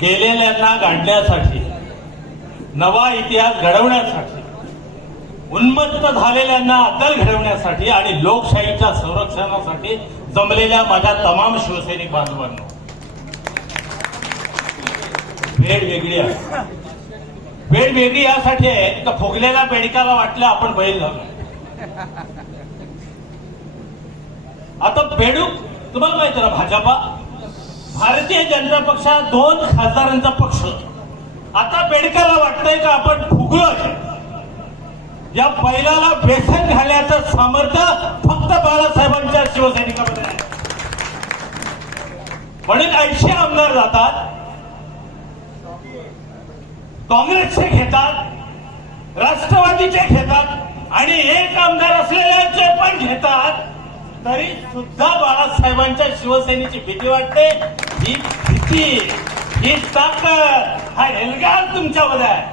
गेलेल्यांना गाडण्यासाठी नवा इतिहास घडवण्यासाठी उन्मत्त झालेल्यांना अदल घडवण्यासाठी आणि लोकशाहीच्या संरक्षणासाठी जमलेल्या माझ्या तमाम शिवसैनिक बांधवांना वेळ वेगळी आहे. वेळ वेगळी यासाठी आहे का फुगलेल्या बेडकाला वाटलं आपण बैल झालो. आता बेडूक तुम्हाला माहिती ना भाजपा? भारतीय जनता पक्ष हा दोन खासदारांचा पक्ष. आता बेडकाला वाटतंय का आपण फुगलोय? या बैलाला बेसन घालण्याचं सामर्थ्य फक्त बाळासाहेबांच्या शिवसैनिकामध्ये आहे म्हणून ऐंशी आमदार जातात. काँग्रेसचे घेतात. राष्ट्रवादीचे घेतात. आणि एक आमदार असलेल्यांचे पण घेतात तरी सुद्धा बाळासाहेबांच्या शिवसेनेची भीती वाटते. ही भीती ही ताकद हा एल्गार तुमच्यामध्ये आहे.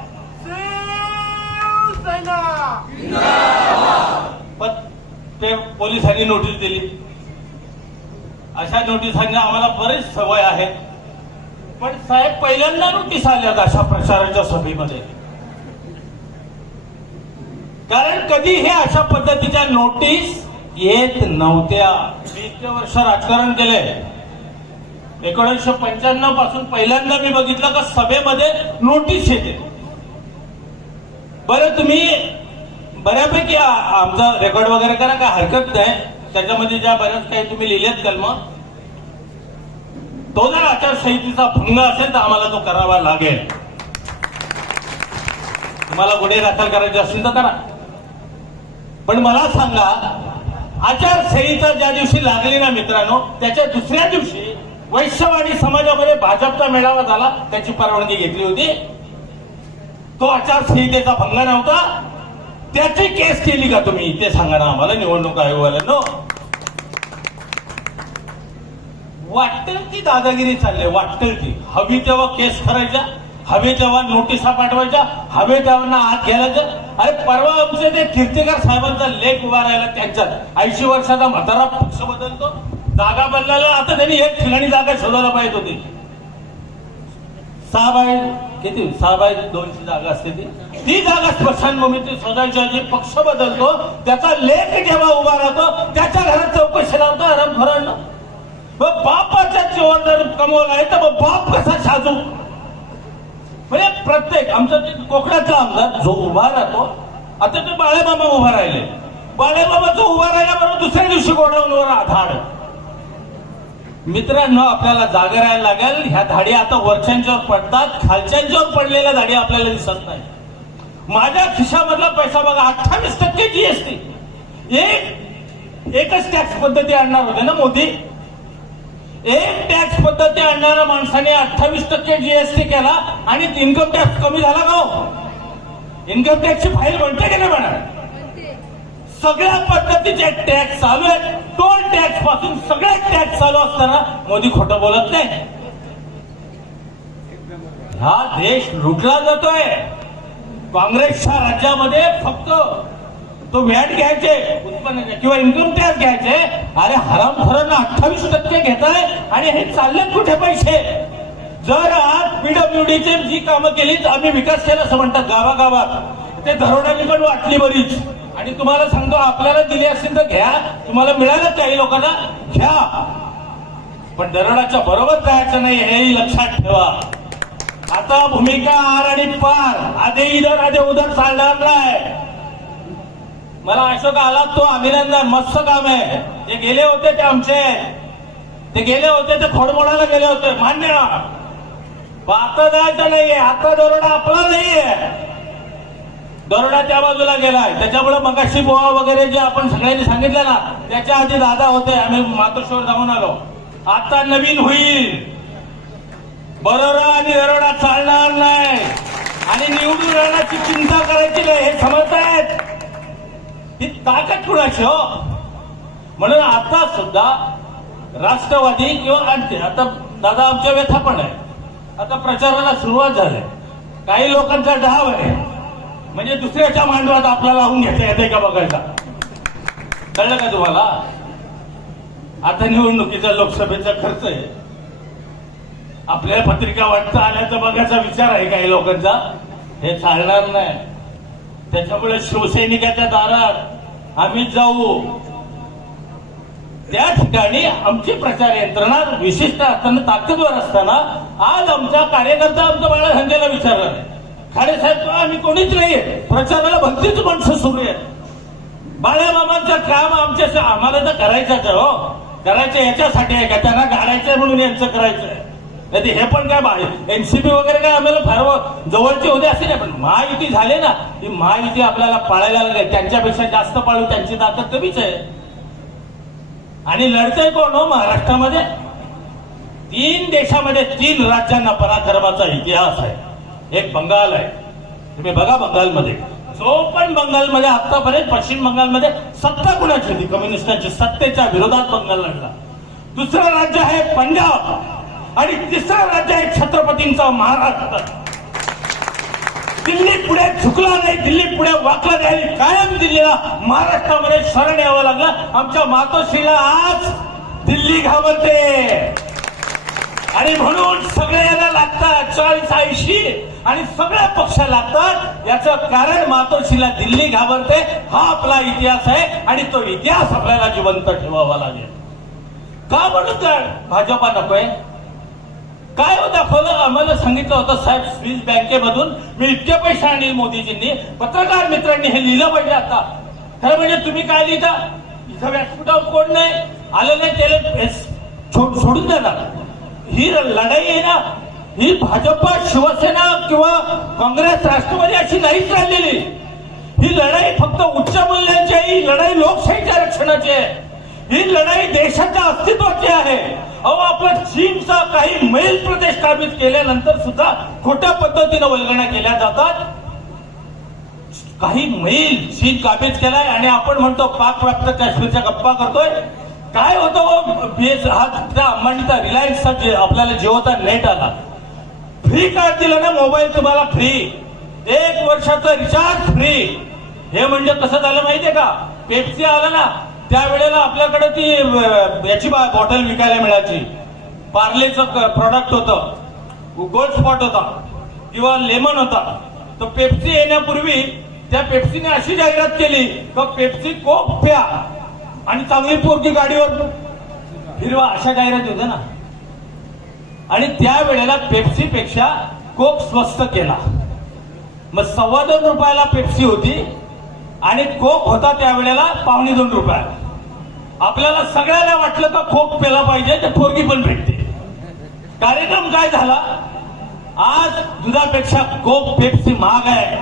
पण ते पोलिसांनी नोटीस दिली. अशा नोटिसांनी आम्हाला बरेच सवय आहे. पण साहेब पहिल्यांदा नोटीस आल्यात अशा प्रचाराच्या सभेमध्ये. कारण कधी हे अशा पद्धतीच्या नोटीस येत नव्हत्या. मी इतके वर्ष राजकारण केलंय. एकोणीसशे पंच्याण्णवपासून पहिल्यांदा मी बघितलं का सभेमध्ये नोटीस येते. बरं तुम्ही बऱ्यापैकी आमचा रेकॉर्ड वगैरे करा काय हरकत नाही. त्याच्यामध्ये ज्या बऱ्याच काही तुम्ही लिहिलेत कलम तो जर आचारसंहितेचा भंग असेल तर आम्हाला तो करावा लागेल. तुम्हाला गुन्हे दाखल करायचे असतील तर करा. पण मला सांगा आचारसंहिता ज्या दिवशी लागली ना मित्रांनो त्याच्या दुसऱ्या दिवशी वैश्यवाडी समाजामध्ये भाजपचा मेळावा झाला त्याची परवानगी घेतली होती. तो आचारसंहितेचा भंग नव्हता. त्याची केस केली का तुम्ही? ते सांगा ना आम्हाला निवडणूक आयोगाला वाटतं की दादागिरी चालले वाटतं की हवी तेव्हा केस करायच्या हवे तेव्हा नोटिसा पाठवायच्या हवे तेव्हा आत घ्यायला अरे परवा आमचे ते कीर्तिकर साहेबांचा लेख उभा राहिला त्यांच्यात. ऐंशी वर्षाचा म्हातारा पक्ष बदलतो जागा बदलायला आता त्यांनी एक ठिकाणी जागा शोधायला पाहिजे होती. सहा बाय किती? सहा बाय दोनशे जागा असते ती. ती जागा स्मशानभूमीची शोधायची आहे. जे पक्ष बदलतो त्याचा लेख जेव्हा उभा राहतो त्याच्या घरात चौकशी लावतो आराम खरं मग बापाचा जीवन जर कमवला आहे तर मग बाप कसा साजू प्रत्येक आमचा ते कोकणाचा आमदार जो उभा राहतो आता ते बाळेबाबा उभा राहिले. बाळेबाबाचं उभा राहिला बरोबर दुसऱ्या दिवशी गोडाऊनवर धाड मित्रांनो आपल्याला जागा राहायला लागेल. ह्या धाडी आता वरच्यांच्यावर पडतात. खालच्यांच्यावर पडलेल्या धाडी आपल्याला दिसत नाही. माझ्या खिशामधला पैसा बघा अठ्ठावीस टक्के जीएसटी एक एकच टॅक्स पद्धती आणणार होते ना मोदी? एक टॅक्स पद्धती आणणाऱ्या माणसाने अठ्ठावीस टक्के जीएसटी केला आणि इन्कम टॅक्स कमी झाला का इन्कम टॅक्सची फाईल बनते की नाही म्हणा सगळ्या पद्धतीचे टॅक्स चालू आहेत. टोल टॅक्सपासून सगळे टॅक्स चालू असताना मोदी खोटं बोलत नाही. हा देश लुटला जातोय. काँग्रेसच्या राज्यामध्ये फक्त तो व्हॅट घ्यायचे. उत्पन्नाचे किंवा इन्कम टॅक्स घ्यायचे. अरे हराम खोरांना अठ्ठावीस टक्के घेताय आणि हे चालले कुठे पैसे? जर आज पीडब्ल्यूडीचे जी कामं केली आम्ही विकास केला असं म्हणतात गावागावात. ते दरोड्यांनी पण वाटली बरीच. आणि तुम्हाला सांगतो आपल्याला दिली असतील तर घ्या. तुम्हाला मिळालंच काही लोकांना घ्या. पण दरोडाच्या बरोबर जायचं नाही हेही लक्षात ठेवा. आता भूमिका आर आणि पार. आधे इधर आधे उधर चालणार नाही. मला अशोक आला तो अभिनंदन मस्त काम आहे. ते गेले होते ते आमचे. ते गेले होते ते खोडमोडाला गेले होते. मान्य आता जायचं नाहीये. आता दरोडा आपला नाहीये. दरोडा त्या बाजूला गेलाय. त्याच्यामुळे मगाशी बोवा वगैरे जे आपण सगळ्यांनी सांगितलं ना त्याच्या आधी दादा होते. आम्ही मातोश्वर जाऊन आलो. आता नवीन होईल. बरोडा आणि दरोडा चालणार नाही. आणि निवडून राहण्याची चिंता करायची नाही. हे समजतायत. ही ताकद कुणाची हो म्हणून आता सुद्धा राष्ट्रवादी किंवा आणते आता दादा आमच्या व्यथा पण आहे. आता प्रचाराला सुरुवात झाली. काही लोकांचा डाव आहे. म्हणजे दुसऱ्याच्या मांडवात आपला लावून घेता येते का बघायचा कळलं का तुम्हाला? आता निवडणुकीचा लोकसभेचा खर्च आहे. आपल्या पत्रिका वाटता आल्याचं बघायचा विचार आहे काही लोकांचा. हे चालणार नाही. त्याच्यामुळे शिवसैनिकाच्या दारात आम्ही जाऊ. त्या ठिकाणी आमची प्रचार यंत्रणा विशिष्ट असताना ताकदवर असताना आज आमचा कार्यकर्ता आमच्या बाळा संजयला विचारला खाडे साहेब आम्ही कोणीच नाही प्रचाराला भक्तीच माणसं सुरू आहेत. बाळामामांचं काम आमच्या आम्हाला तर करायचंच हो. करायचं याच्यासाठी आहे का? त्यांना गाडायचंय म्हणून यांचं करायचंय. नाही हे पण काय एनसीपी वगैरे काय आम्हाला फार जवळचे होते असे नाही पण महायुती झाले ना ती महायुती आपल्याला पाळायला लागेल. त्यांच्यापेक्षा जास्त पाळू त्यांची ताकद कमीच आहे. आणि लढतंय कोण हो महाराष्ट्रामध्ये? तीन देशामध्ये तीन राज्यांना पराक्रमाचा इतिहास आहे. एक बंगाल आहे. तुम्ही बघा बंगालमध्ये. जो पण बंगालमध्ये आतापर्यंत पश्चिम बंगालमध्ये सत्ता कुणाची होती? कम्युनिस्टांची. सत्तेच्या विरोधात बंगाल लढला. दुसरं राज्य आहे पंजाब. आणि तिसरा राज्य आहे छत्रपतींचा महाराष्ट्र. दिल्ली पुढे झुकला नाही दिल्ली पुढे वाकला नाही आणि कायम दिल्लीला महाराष्ट्रामध्ये शरण यावं लागलं. आमच्या मातोश्रीला आज दिल्ली घाबरते. आणि म्हणून सगळ्याला लागतात चाळीस ऐंशी आणि सगळ्या पक्ष लागतात. याचं कारण मातोश्रीला दिल्ली घाबरते. हा आपला इतिहास आहे आणि तो इतिहास आपल्याला जिवंत ठेवावा लागेल. का म्हणून तर भाजपा नकोय? काय होतं? दाखवलं आम्हाला सांगितलं होतं साहेब स्विस बँकेमधून मी इतके पैसे आणील मोदीजींनी. पत्रकार मित्रांनी हे लिहिलं पाहिजे आता. खरं म्हणजे तुम्ही काय लिहिता? इथं व्यासपीठावर कोण नाही? आलं नाही त्याला सोडून देणार. ही लढाई आहे ना ही भाजप शिवसेना किंवा काँग्रेस राष्ट्रवादी अशी नाहीच राहिलेली. ही लढाई फक्त उच्च मूल्यांची आहे ही लढाई लोकशाहीच्या रक्षणाची आहे. ही लढाई देशाच्या अस्तित्वाची आहे. अहो आपण चीनचा काही मैल प्रदेश काबीज केल्यानंतर सुद्धा खोट्या पद्धतीनं वल्गण्या केल्या जातात. काही मैल चीन काबीज केलाय आणि आपण म्हणतो पाक प्राप्त काश्मीरच्या गप्पा करतोय. काय होतं हो, बेस हा त्या अंबानीचा रिलायन्सचा जे आपल्याला जिओचा नेट आला. फ्री कार्ड दिलं ना मोबाईल तुम्हाला फ्री एक वर्षाचं रिचार्ज फ्री हे म्हणजे कसं झालं माहितीये का? पेप्सी आलं ना त्यावेळेला आपल्याकडे ती याची बॉटल विकायला मिळायची. पार्लेचं प्रॉडक्ट होतं. गोल्ड स्पॉट होता. किंवा लेमन होता. तर पेप्सी येण्यापूर्वी त्या पेप्सीने अशी जाहिरात केली का पेप्सी कोप प्या. आणि चांगली पोरकी गाडीवर हिरवा अशा जाहिराती होत्या ना. आणि त्यावेळेला पेप्सी पेक्षा कोक स्वस्त केला. मग सव्वा दोन रुपयाला पेप्सी होती. आणि कोक होता त्यावेळेला पावणे दोन रुपयाला. आपल्याला सगळ्याला वाटलं का खोप पेला पाहिजे तर फोरगी पण भेटते. कार्यक्रम काय झाला? आज दुधापेक्षा कोक पेप्सी महाग आहे.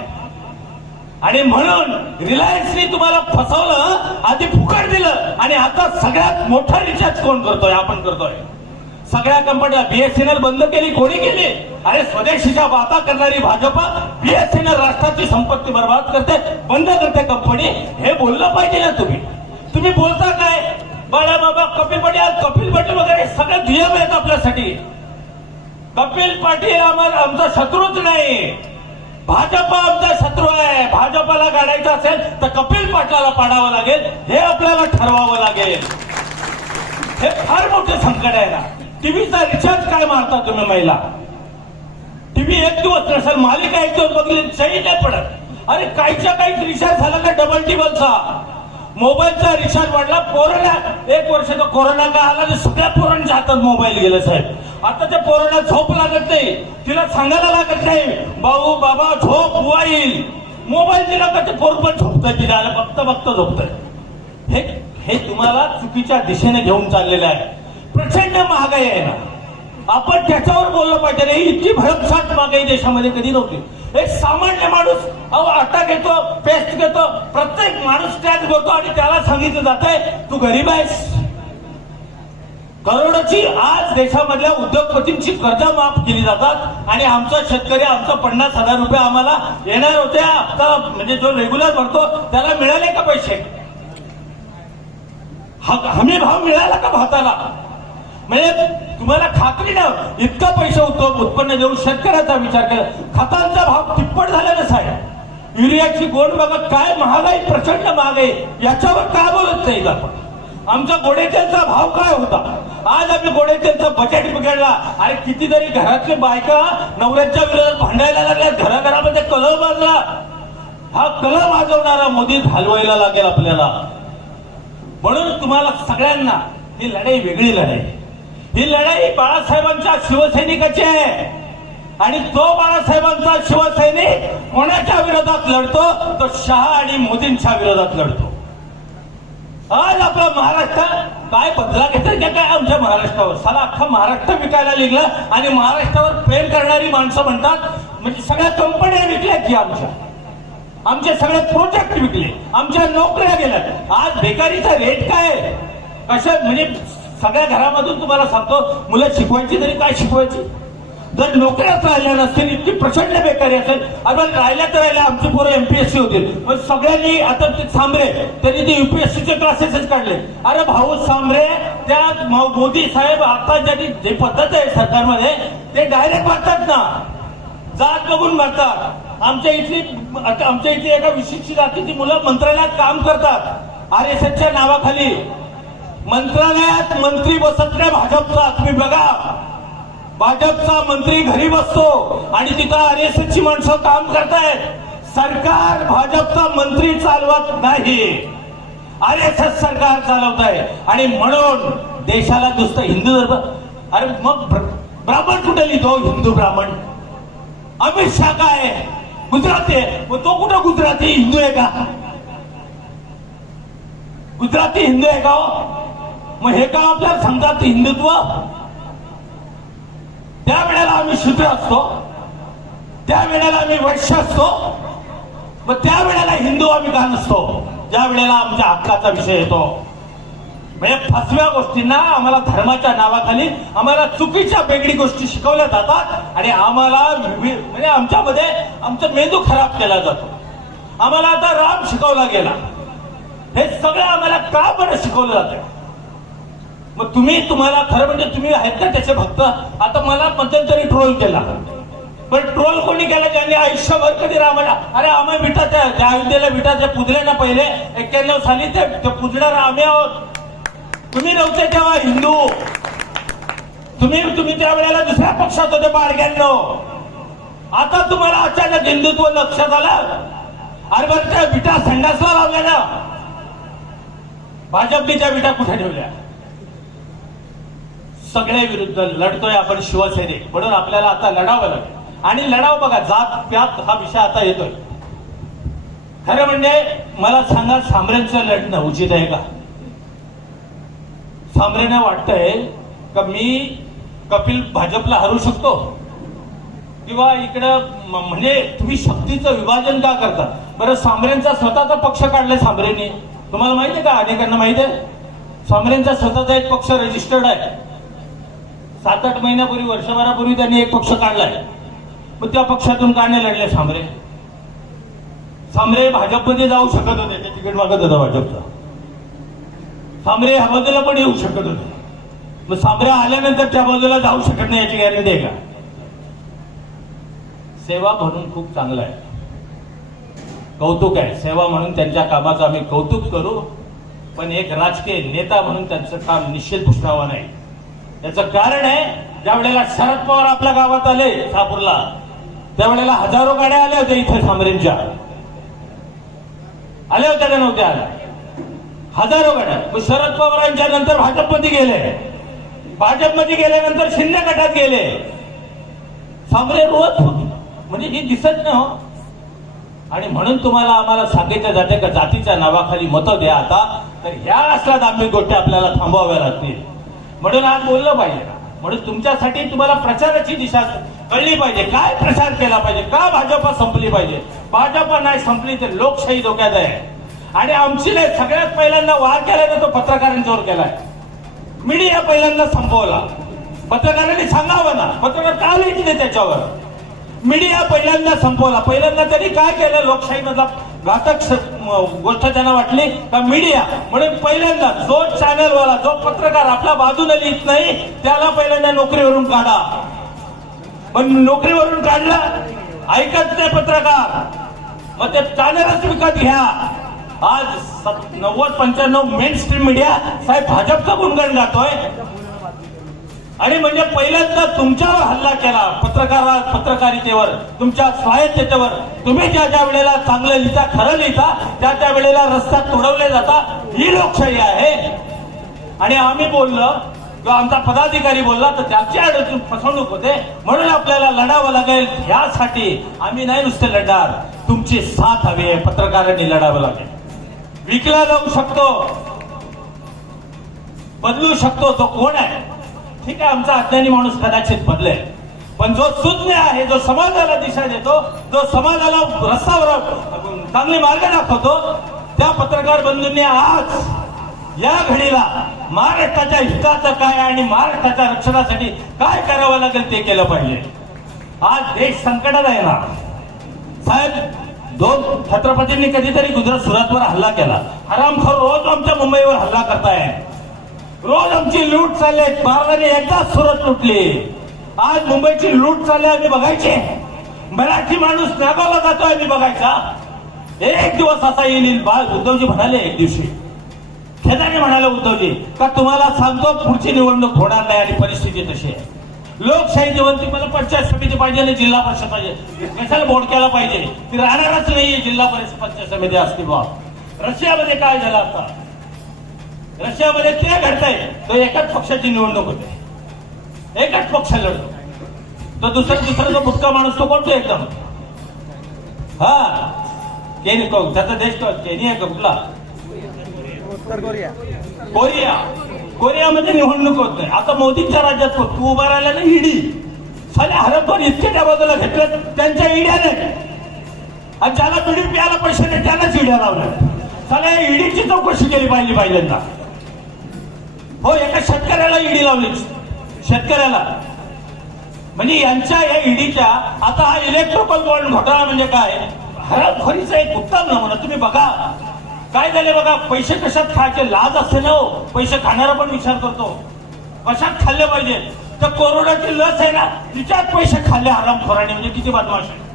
आणि म्हणून रिलायन्सने तुम्हाला फसवलं आधी फुकट दिलं आणि आता सगळ्यात मोठा रिचार्ज कोण करतोय? आपण करतोय. सगळ्या कंपन्या बीएसएनएल बंद केली कोणी केली? अरे स्वदेशीच्या वाता करणारी भाजपा बीएसएनएल राष्ट्राची संपत्ती बर्बाद करते बंद करते कंपनी. हे बोललं पाहिजे ना तुम्ही. तुम्ही बोलता काय? बाळा बाबा कपिल पाटील कपिल पाटील वगैरे सगळे नियम आहेत आपल्यासाठी. कपिल पाटील आम्हाला आमचा शत्रूच नाही. भाजपा आमचा शत्रू आहे. भाजपाला काढायचं असेल तर कपिल पाटलाला पाडावं लागेल. हे आपल्याला ठरवावं लागेल. हे फार मोठे संकट आहे ना. टीव्हीचा रिचार्ज काय मारता तुम्ही महिला? टीव्ही एक दिवस नसेल मालिका एक दिवस बघली सही नाही पडत. अरे काहीच्या काही रिचार्ज झाला का डबल टिबलचा मोबाईलचा रिचार्ज वाढला. कोरोना एक वर्षाचा कोरोना का आला? तर सगळ्या पोरांच्या हातात मोबाईल गेले साहेब. आता त्या पोरांना झोप लागत नाही. तिला सांगायला लागत नाही भाऊ बाबा झोप बुवा येईल. मोबाईल दिला का ते पोर पण झोपतंय तिला फक्त फक्त झोपतंय हे हे तुम्हाला चुकीच्या दिशेने घेऊन चाललेलं आहे. प्रचंड महागाई आहे ना. आपण त्याच्यावर बोललं पाहिजे नाही इतकी भरमसाठ महागाई देशामध्ये कधी नव्हती. एक सामान्य माणूस अहो आटा घेतो पेस्ट घेतो प्रत्येक माणूस टॅक्स घेतो आणि त्याला सांगितलं जात आहे तू गरीब आहेस. करोडोची आज देशामधल्या उद्योगपतींची कर्ज माफ केली जातात आणि आमचा शेतकरी आमचा पन्नास हजार रुपये आम्हाला येणार होते आता म्हणजे जो रेग्युलर भरतो त्याला मिळाले का पैसे? हमी भाव मिळाला का भाताला? म्हणजे तुम्हाला खात्री ना इतका पैसा होतो उत्पन्न देऊन शेतकऱ्याचा विचार केला. खतांचा भाव तिप्पट झाला ना साहेब. युरियाची गोड बघा काय महागाई प्रचंड महागाई याच्यावर काय बोलत नाही आपण? आमचा गोडेतेलचा भाव काय होता? आज आम्ही गोडेतेलचा बजेट बिघडला. आणि कितीतरी घरातले बायका नवऱ्याच्या विरोधात भांडायला लागल्या घराघरामध्ये कलह बांधला हा कलह वाजवणारा मोदी घालवायला लागेल आपल्याला. म्हणून तुम्हाला सगळ्यांना ही लढाई वेगळी लढाई. ही लढाई बाळासाहेबांच्या शिवसैनिकाची आहे. आणि तो बाळासाहेबांचा शिवसैनिक कोणाच्या विरोधात लढतो? तो शहा आणि मोदींच्या विरोधात लढतो. आज आपला महाराष्ट्र काय बदला घेतला? का काय आमच्या महाराष्ट्रावर? साला अख्खा महाराष्ट्र विकायला निघला आणि महाराष्ट्रावर प्रेम करणारी माणसं म्हणतात म्हणजे सगळ्या कंपन्या विकल्या की आमच्या? आमचे सगळे प्रोजेक्ट विकले. आमच्या नोकऱ्या गेल्या आज बेकारीचा रेट काय आहे? कशा म्हणजे सगळ्या घरामधून तुम्हाला सांगतो मुलं शिकवायची तरी काय शिकवायची? जर नोकऱ्याच राहिल्या नसतील इतकी प्रचंड बेकारी असेल. आपण राहिल्या तर राहिल्या आमची पोरं एमपीएससी होतील. पण सगळ्यांनी आता ते सांबरे त्यांनी ते युपीएससीचे क्लासेसच काढले. अरे भाऊ सांबरे त्या मोदी साहेब आता ज्यांनी जे पद्धत आहे सरकारमध्ये ते डायरेक्ट मारतात ना. जात बघून मारतात. आमच्या इथली आता आमच्या इथली एका विशिष्ट जातीची मुलं मंत्रालयात काम करतात. आर एस एसच्या नावाखाली. मंत्रालयात मंत्री बसत नाही भाजपचा. तुम्ही बघा. भाजपचा मंत्री घरी बसतो आणि तिथं आर एस एसची माणसं काम करतायत. सरकार भाजपचा मंत्री चालवत नाही. आर एस एस सरकार चालवत आहे आणि म्हणून देशाला नुसतं हिंदू धर्म अरे मग ब्राह्मण कुठे लिहितो? हिंदू ब्राह्मण. अमित शहा काय? आहे? गुजराती आहे. मग तो कुठं गुजराती हिंदू आहे का? गुजराती हिंदू आहे का हो? मग हे का आपल्याला सांगतात हिंदुत्व? त्या वेळेला आम्ही शूद्र असतो. त्या वेळेला आम्ही वैश्य असतो. मग त्या वेळेला हिंदू आम्ही का नसतो? ज्या वेळेला आमच्या हक्काचा विषय येतो. म्हणजे फसव्या गोष्टींना आम्हाला धर्माच्या नावाखाली आम्हाला चुकीच्या वेगळी गोष्टी शिकवल्या जातात आणि आम्हाला म्हणजे आमच्यामध्ये आमचा मेंदू खराब केला जातो. आम्हाला आता राम शिकवला गेला. हे सगळं आम्हाला का बरं शिकवलं जातं मग तुम्ही तुम्हाला खरं म्हणजे तुम्ही आहेत ना त्याचे भक्त? आता मला मध्यंतरी ट्रोल केला. पण ट्रोल कोणी केला? ज्यांनी आयुष्यभर कधी रामाला अरे आम्ही विटाच्या ज्या अयोध्येला विटाच्या पुजले ना पहिले एक्क्याण्णव साली ते पुजणार आम्ही आहोत. तुम्ही नव्हते तेव्हा हिंदू. तुम्ही तुम्ही त्या वेळेला दुसऱ्या पक्षात होते बाळग्यांनो आता तुम्हाला अचानक हिंदुत्व लक्षात आलं अरे बरं त्या विटा संडासला लावल्या ना. भाजपने त्या विटा कुठे ठेवल्या? सगळ्या विरुद्ध लढतोय आपण शिवसैनिक म्हणून आपल्याला आता लढावं लागेल. आणि लढाव बघा जात प्यात हा विषय आता येतोय. खरं म्हणजे मला सांगा सांबरेंचं लढणं उचित आहे का? सांबरेंना वाटतंय का मी कपिल भाजपला हरू शकतो? किंवा इकडं म्हणजे तुम्ही शक्तीचं विभाजन का करता? बरं सांबरेंचा स्वतःचा पक्ष काढलाय सामरेने. तुम्हाला माहिती आहे का? अनेकांना माहिती आहे. सांबरेंचा स्वतःचा एक पक्ष रजिस्टर्ड आहे. सात आठ महिन्यापूर्वी वर्षभरापूर्वी त्यांनी एक पक्ष काढलाय मग त्या पक्षातून काढणे नाही लढले सांबरे सांबरे भाजपमध्ये जाऊ शकत होते ते तिकीट मागत होता भाजपचा. सांबरे ह्या बाजूला पण येऊ शकत होते. मग सांबरे आल्यानंतर त्या बाजूला जाऊ शकत नाही याची गॅरंटी आहे का? सेवा म्हणून खूप चांगलं आहे. कौतुक आहे. सेवा म्हणून त्यांच्या कामाचं आम्ही कौतुक करू पण एक राजकीय नेता म्हणून त्यांचं काम निश्चित पुष्टावं नाही. याचं कारण आहे ज्या वेळेला शरद पवार आपल्या गावात आले सापूरला त्यावेळेला हजारो गाड्या आल्या होत्या इथे सामरेंच्या आल्या होत्या का नव्हत्या. हजारो गाड्या. मग शरद पवारांच्या नंतर भाजपमध्ये गेले. भाजपमध्ये गेल्यानंतर शिंदे गटात गेले. सामरे रोज म्हणजे हे दिसत नाही हो. आणि म्हणून तुम्हाला आम्हाला सांगितलं जाते का जातीच्या नावाखाली मतं द्या आता. तर ह्या असल्या आम्ही गोष्टी आपल्याला थांबवाव्या लागतील. म्हणून आज बोललं पाहिजे. म्हणून तुमच्यासाठी तुम्हाला प्रचाराची दिशा कळली पाहिजे. काय प्रचार केला पाहिजे? का भाजपा संपली पाहिजे? भाजपा नाही संपली तर लोकशाही धोक्यात आहे. आणि आमची नाही सगळ्यात पहिल्यांदा वार केलाय ना तो पत्रकारांच्यावर केलाय. मीडिया पहिल्यांदा संपवला. पत्रकारांनी सांगावं ना. पत्रकार का लिहिले त्याच्यावर? मीडिया पहिल्यांदा संपवला. पहिल्यांदा त्यांनी काय केलं? लोकशाही मधला घातक गोष्ट त्यांना वाटली का मीडिया म्हणून पहिल्यांदा जो चॅनलवाला जो पत्रकार आपल्या बाजूने लिहित नाही त्याला पहिल्यांदा नोकरीवरून काढा. पण नोकरीवरून काढला ऐकत नाही पत्रकार. मग ते चॅनलच विकत घ्या. आज नव्वद पंच्याण्णव मेन स्ट्रीम मीडिया साहेब भाजपचा गुणगण गातोय. आणि म्हणजे पहिल्यांदा तुमच्यावर हल्ला केला पत्रकारा पत्रकारितेवर तुमच्या स्वायत्ततेवर तुम्ही ज्या ज्या वेळेला चांगलं लिहिता खरं लिहिता त्या त्या वेळेला रस्त्यात तोडवले जाता ही लोकशाही आहे. आणि आम्ही बोललो किंवा आमचा पदाधिकारी बोलला तर त्याची अडचण फसवणूक होते. म्हणून आपल्याला लढावं लागेल यासाठी आम्ही नाही नुसते लढणार. तुमची साथ हवी आहे पत्रकारांनी लढावं लागेल. विकला जाऊ शकतो. बदलू शकतो तो कोण आहे? ठीक आहे आमचा अज्ञानी माणूस कदाचित बदलेल. पण जो सुज्ञ आहे जो समाजाला दिशा देतो जो समाजाला रस्त्यावर चांगले मार्ग दाखवतो त्या पत्रकार बंधूंनी आज या घडीला महाराष्ट्राच्या हिताचं काय आणि महाराष्ट्राच्या रक्षणासाठी काय करावं लागेल ते केलं पाहिजे. आज देश संकटात आहे ना. साहेब दोन छत्रपतींनी कधीतरी गुजरात सुरतवर हल्ला केला. हरामखोर रोज आमच्या मुंबईवर हल्ला करताय रोज आमची लूट चालली आहे. महाराजांनी एकदाच सुरत लुटली. आज मुंबईची लूट चालली आहे आम्ही बघायची? मराठी माणूस नागावला जातोय आम्ही बघायचा? एक दिवस असा येईल बाळ उद्धवजी म्हणाले एक दिवशी. खेदाने म्हणाले उद्धवजी का तुम्हाला सांगतो पुढची निवडणूक होणार नाही आणि परिस्थिती तशी आहे. लोकशाही जिवंती मला म्हणजे पंचायत समिती पाहिजे आणि जिल्हा परिषद पाहिजे. कशाला बोर्ड केला पाहिजे? ती राहणारच नाहीये जिल्हा परिषद पंचायत समिती असते बा रशियामध्ये काय झालं आता? रशियामध्ये काय घडतंय? तो एकाच पक्षाची निवडणूक होते. एकाच पक्ष लढतो. तो दुसरा दुसरा जो भुटका माणूस तो कोणतो एकदम? हा. केनी को त्याचा देश तो केनी आहे कुठला? कोरिया. कोरिया कोरियामध्ये निवडणूक होत नाही. आता मोदींच्या राज्यात तू उभा राहिला ना ईडी. साले हरपवर इतके त्या बाजूला घेतलं त्यांच्या ईड्याने. आणि ज्याला पिढी प्यायला पैसे नाही त्यालाच ईड्या लावल्या. साले ईडीची चौकशी केली पाहिजे पहिल्यांदा. हो एका शेतकऱ्याला ईडी लावली शेतकऱ्याला. म्हणजे यांच्या या ईडीच्या आता हा इलेक्ट्रिकल बॉन्ड घोटाळा म्हणजे काय? हरपखोरीचा एक उत्तम नमुना तुम्ही बघा. काय झाले बघा पैसे कशात खायचे? लाज असते ना हो. पैसे खाणारा पण विचार करतो. कशात खाल्ले पाहिजे? तर कोरोनाची लस आहे ना तिच्यात पैसे खाल्ले हरामखोराने म्हणजे किती बदमाश आहे.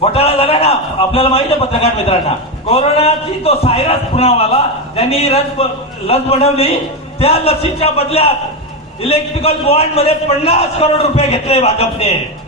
घोटाळा झाला ना. आपल्याला माहिती आहे पत्रकार मित्रांना. कोरोनाची तो सायरस पुनावाला त्यांनी लस लस बनवली. त्या लसीच्या बदल्यात इलेक्ट्रिकल बॉन्डमध्ये पन्नास करोड रुपये घेतले भाजपने.